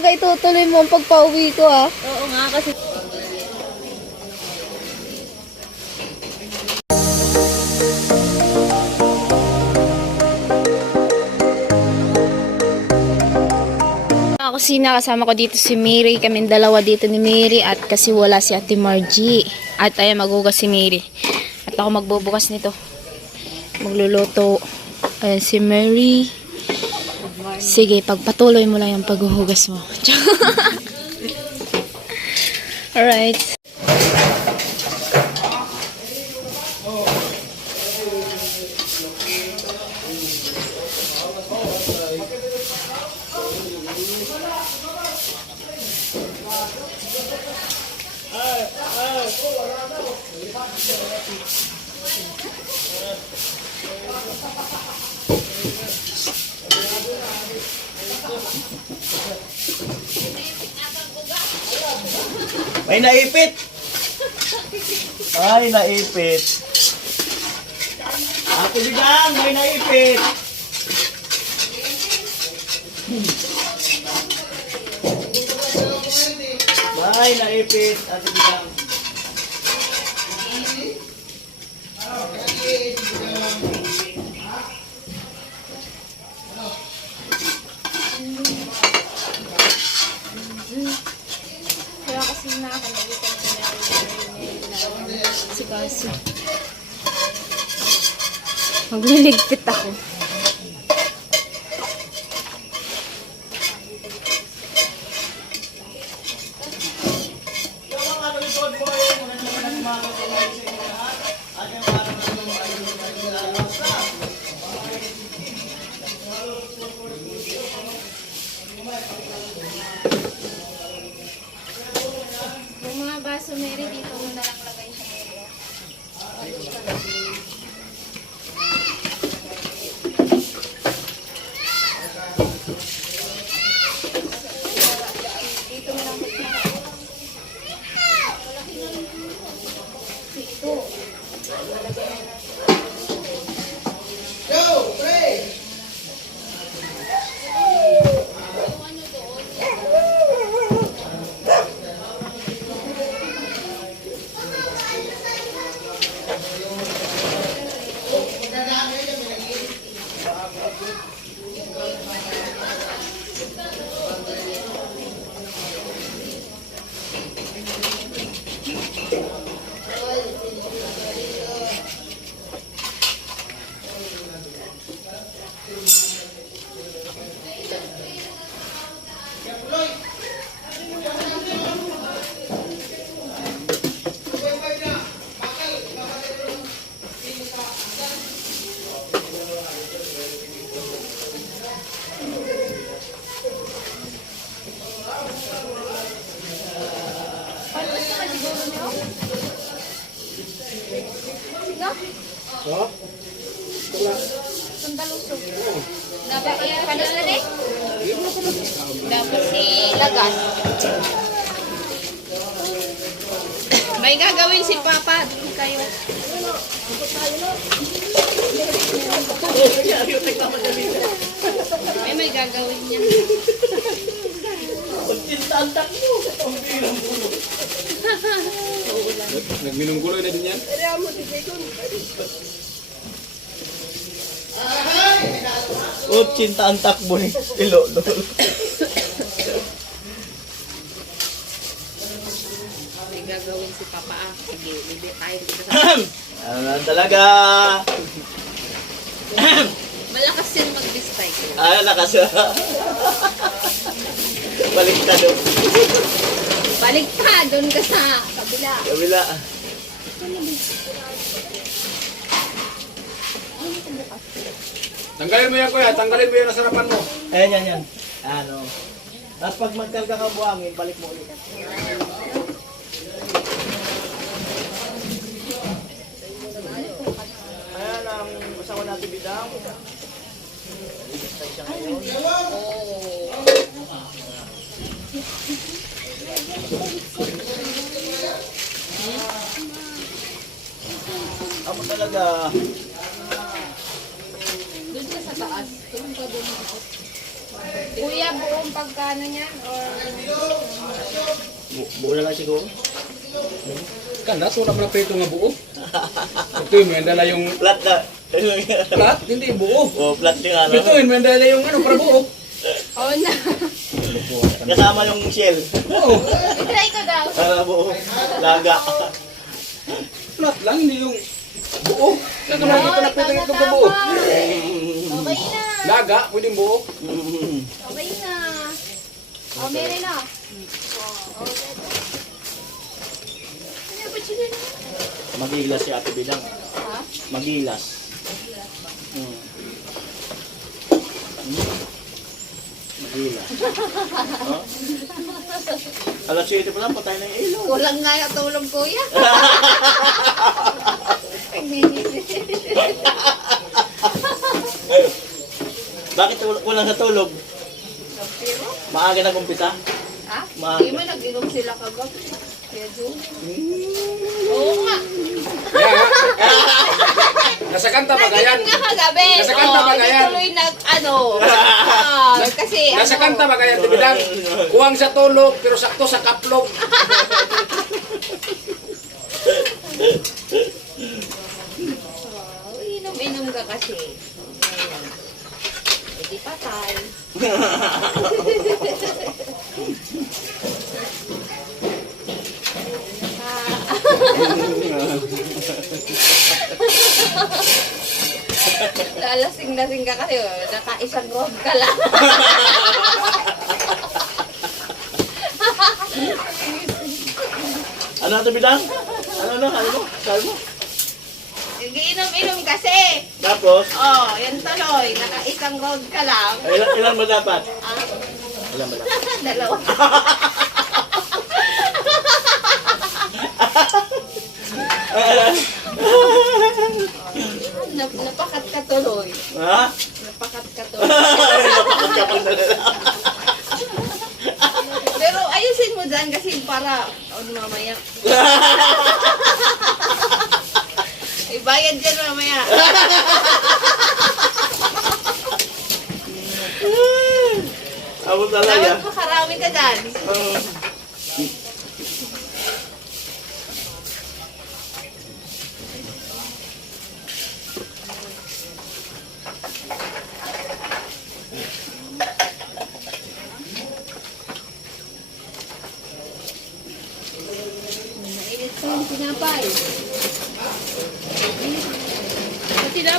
talaga itutuloy mo ang pagpauwi ko ah. Oo nga kasi kusina, kasama ko dito si Mary. Kaming dalawa dito ni Mary at kasi wala si Ate Margie. At ayan, magugas si Mary. At ako magbubukas nito. Magluluto. Ayan si Mary. Sige, pagpatuloy mo lang yung paghuhugas mo. Alright. May naipit! Ay, naipit. Ate Bigang, may naipit! May naipit, Ate Bigang. Kaya kasi nakakalagitan ko na si Kasi. Magliligpit Ay, may gagawin niya. Pagtintantak mo. Ang bilang mo. Nagminungguloy na din yan. Oh, cinta ang takbo ni Ilo. may gagawin si Papa ah. Sige, libre tayo dito sa... ano na talaga? Malakas yun mag-distay. Ah, lakas. Balik ka doon. Balik ka, doon ka sa kabila. Kabila. Tanggalin mo yan kuya, tanggalin mo yung nasarapan mo. Ayan, yan, yan. Ano. Tapos pag magkarga ka buhangin, balik mo ulit. Ayan ang asawa natin bidang. Bigay siya ngayon. Amo talaga. Doon ka sa taas. Doon ka doon. Kuya, buong pagkano niyan? Or... Bu- Buo na lang siguro. Wala mo na prito nga buo. Ito yung may dala yung Flat na. Plat, hindi buo. oh, flat yung ano. Ito yung may dala yung ano, para buo. Oo na. Kasama yung shell. Oo, I-try ko daw. Para buo. Laga. plat lang, hindi yung buo. Kaya kung nakita na prito ito buo. Okay na. Laga, pwedeng buo. Okay na. O, meron na. Ano? Magilas si Ate Bidang. Ha? Magilas. Mm. Mm. Magilas. huh? Alas 7 pa lang, patay na yung ilaw. Kulang nga yung tulog, kuya. Bakit kulang sa tulog? Maaga na kumpisa? ha? Maaga. Hindi mo nag-inom sila kagabi. Kaya June. Oo nga. Kaya, nasa kanta ba gayan? Nga kagabi. Nasa kanta ba gayan? tuloy nag, ano, ah, kasi, Nasa ano, kanta ba gayan, Tibilang? Kuwang sa tulog, pero sakto sa kaplog. Oh, inom-inom ka kasi. Ngayon. Eh, di patay. Lalasing-lasing ka kasi, oh. naka-isang rob ka lang. Ano Ate Bidang? Ano na? Ano mo? Sabi mo? Inom-inom kasi. Tapos, Oh, yan tuloy. Naka-isang road ka lang. ilan, ilan ba dapat? Ah, Ilan ba dapat? dalawa. Nap napakat ka tuloy. Ha? Napakat ka tuloy. Napakot ka pang. Pero ayusin mo dyan kasi para oh, mamaya. Ibayad dyan mamaya. Abo talaga. Dapat makarami ka dyan. Oo. Mainit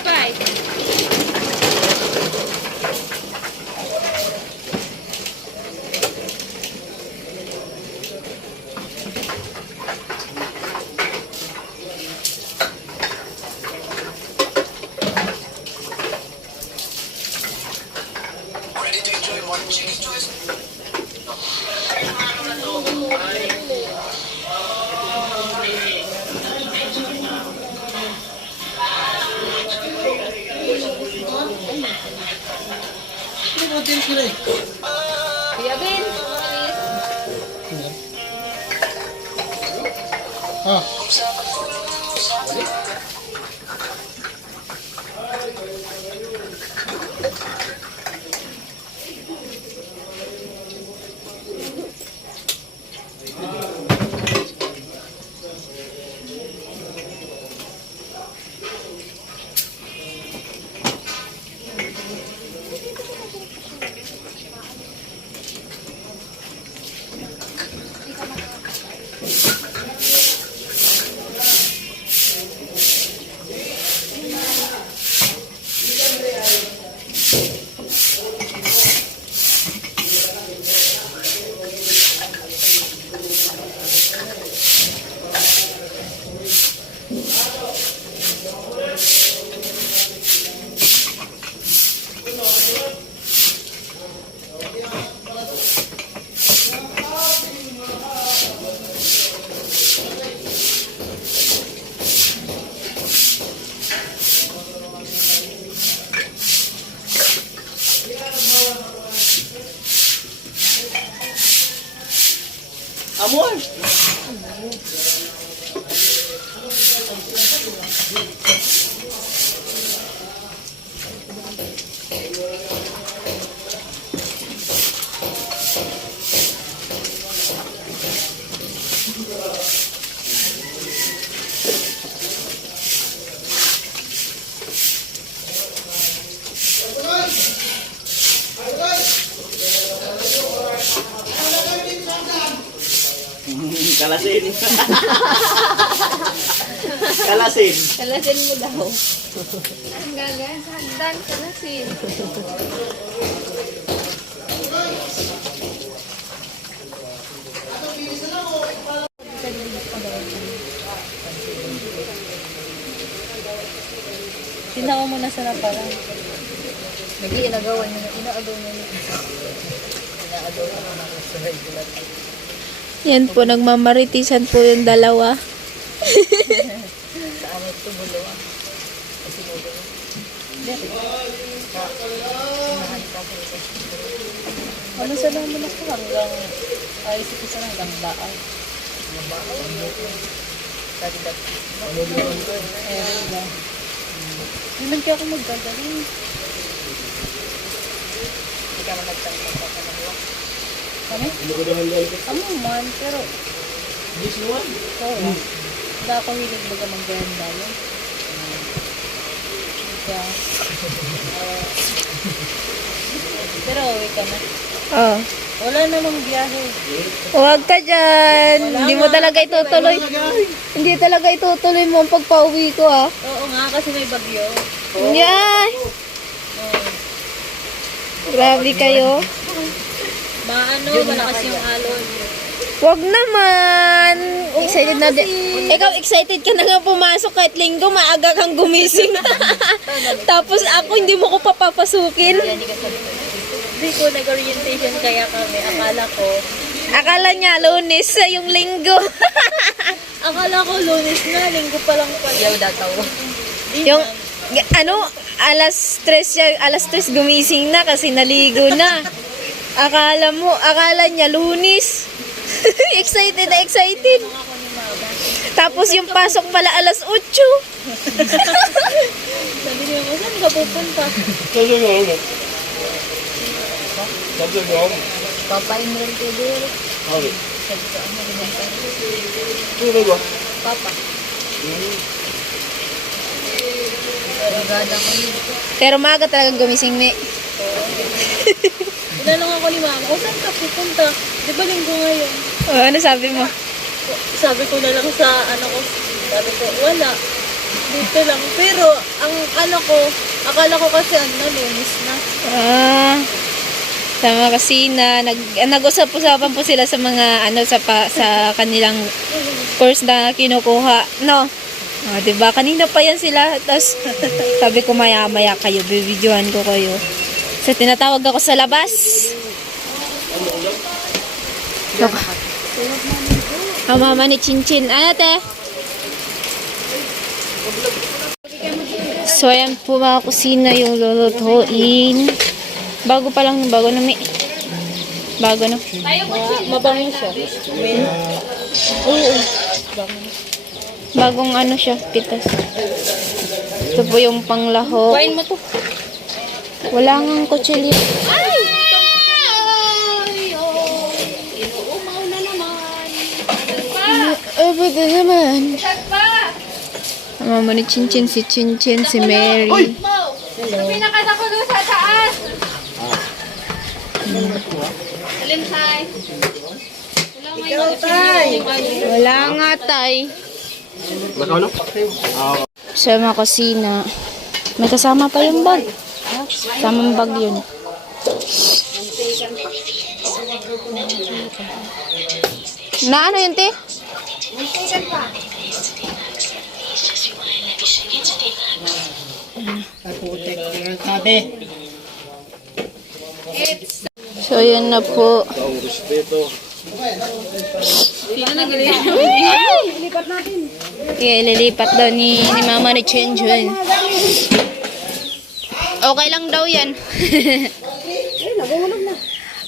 ko yung tinapay. Yung tinapay. Kuya Ben. Amor! Kalasin. Kalasin. Kalasin mo daw. Ang gagan sa hagdan, kalasin. Tinawa mo na sana parang. Nag-iinagawan niya, inaagaw niya niya. Inaagaw niya ng mga sa regular. Yan po, nagmamaritisan po yung dalawa. Ano sa lang mo na po? Hanggang, ay, isip isa hanggang baal. Hindi kaya ako magdadaling. Hindi ka man nagtanong pa ka na buwan. Kami? Ano? Ano man, pero This one? Oo. Hindi ako hilig baga mag-ganda yun. Kaya, Pero uwi ka na. Oo. Wala namang biyahe. Huwag ka dyan. Hindi mo talaga itutuloy. Hindi talaga itutuloy mo ang pagpauwi ko ah. Oo nga, kasi may bagyo. Yan. Grabe kayo. Maano, malakas yung alon. Huwag naman. Excited na din. Ikaw excited ka na nga pumasok kahit linggo, maaga kang gumising. Tapos ako hindi mo ko papapasukin. Hindi ko nag-orientation kaya kami. Akala ko, Akala niya lunes sa yung linggo. akala ko lunes na, linggo pa lang pala. Yaw dataw. yung ano, alas 3 siya, alas 3 gumising na kasi naligo na. Akala mo, akala niya lunes. excited na excited. Tapos yung pasok pala alas 8. Sabi niya ko, saan ka pupunta? Sabi ko ano? Sabi ko ano? Papa-enroll ko din. Okay. Sabi ko, ano ba? Papa. Pero maga talaga gumising ni. Tinanong ako ni mama, o saan ka pupunta? Di ba linggo ngayon? Oh, ano sabi mo? Sabi ko na lang sa ano ko, sabi ko, wala. Dito lang. Pero, ang ano ko, akala ko kasi ano, lunis na. Ah, sama kasi na nag ah, nag-usap-usapan po sila sa mga ano sa pa, sa kanilang course na kinukuha, no? Ah, 'di ba? Kanina pa yan sila. Tapos sabi ko maya-maya kayo, bibidyohan ko kayo. So tinatawag ako sa labas. Look. Ang mama ni Chinchin. Ano te? So, ayan po mga kusina yung lulutuin. Bago pa lang, bago na may. Bago na. Mabango siya. Oo. Bagong ano siya, pitas. Ito po yung panglaho. Kain mo to. Wala nga kutsilyo. Ay! Inuumaw na naman. Ay, buti naman. Ang mama ni Chinchin, si Chinchin, si Mary. Pinakata ko doon sa taas. Alin tay? Ikaw tay. Wala nga, tay. Sa mga kusina. May kasama pa yung bag. Tamang bag yun. Na ano yun, te? So, yun na po. Ang respeto. Kaya ililipat daw ni, ni mama ni Chen Jun. Okay lang daw yan. Ay, nahulog na.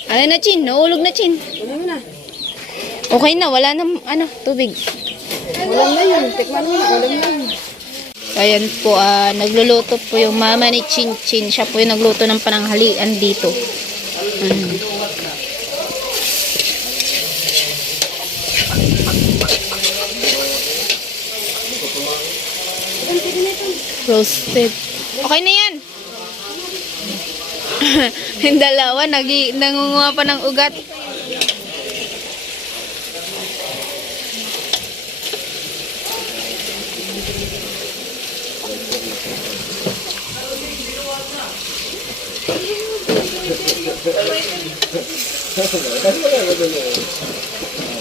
Ay na, Chin. Nahulog na, Chin. Okay na. Wala na, ano, tubig. Ulam na yun. Tikman mo na. Ulam na yun. Ayan po, ah, nagluluto po yung mama ni Chin Chin. Siya po yung nagluto ng pananghalian dito. Mm. Roasted. Okay na yan. Yung dalawa, nagi, nangunguha pa ng ugat.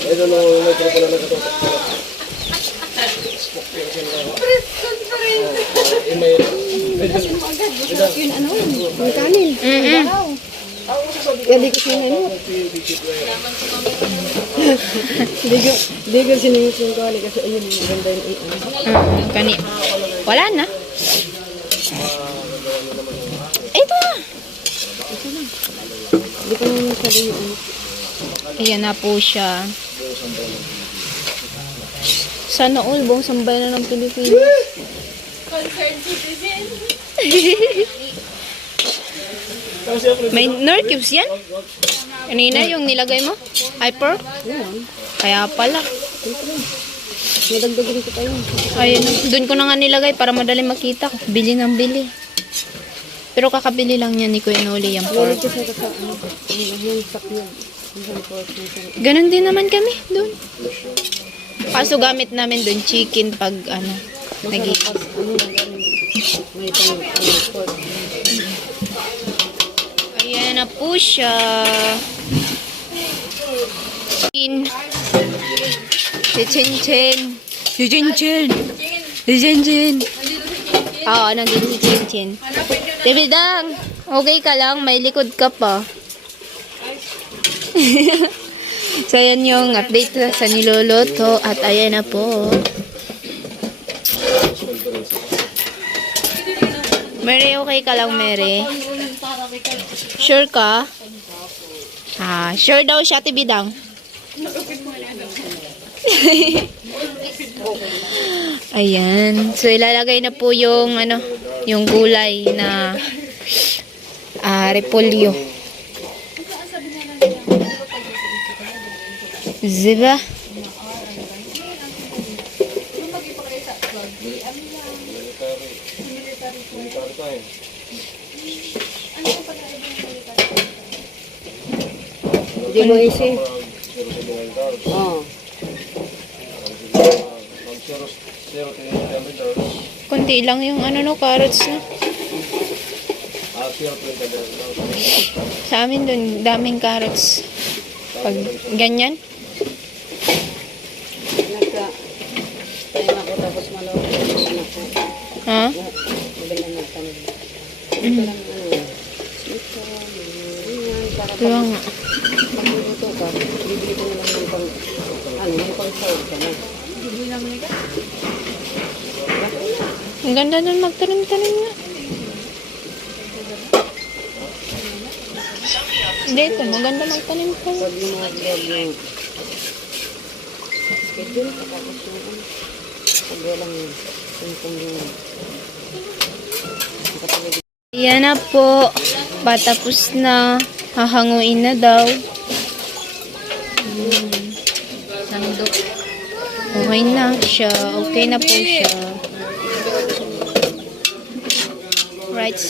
Ito na yung kanin. Mm-mm. Hindi ko sinimot. Hindi ko, hindi ko sinimot yung kanin kasi ayun, maganda yung iyan. Mm, kani. Wala na. Ito na. Hindi ko naman sabi yung ano. Ayan na po siya. Sana all buong sambay na ng Pilipinas. Concerned citizen. May nor cubes yan? Kanina yung nilagay mo? Hyper? Kaya pala. Nadagdagan ko tayo. Ayun, doon ko na nga nilagay para madali makita. Bili ng bili. Pero kakabili lang niya ni Kuya Noli yung pork. ano, Ganon din naman kami doon. Kaso gamit namin doon chicken pag ano, nag may pang, pork. Ayan na po siya. Chin. Si Chin Chin. Si Chin Chin. Si Chin Chin. Oo, nandito si Chin Chin. Tibidang, okay ka lang, may likod ka pa. so, yan yung update sa niluluto. At ayan na po. Mary, okay ka lang, Mary? Sure ka? Ah, sure daw siya, Tibidang. Ayan. So, ilalagay na po yung, ano, yung gulay na ah, repolyo. Diba? Hindi mo isi. Oo. Kunti lang yung ano no, carrots na. Sa amin dun, daming carrots. Pag ganyan. Nagka, tayo ako tapos ko. Ha? Ito lang ano, ito, para Kaya luto ka, bibili ko lang ng pang, ano, yung pang sahod ka na. Ang ganda nun magtanim-tanim nga. Hindi, ito. Maganda magtanim-tanim. Pag yung mga vlog yung schedule, tapos yung ano, pag walang yung kung yung Yan na po. Patapos na. Hahanguin na daw. Hmm. Sandok. Okay na siya. Okay na po siya. Right.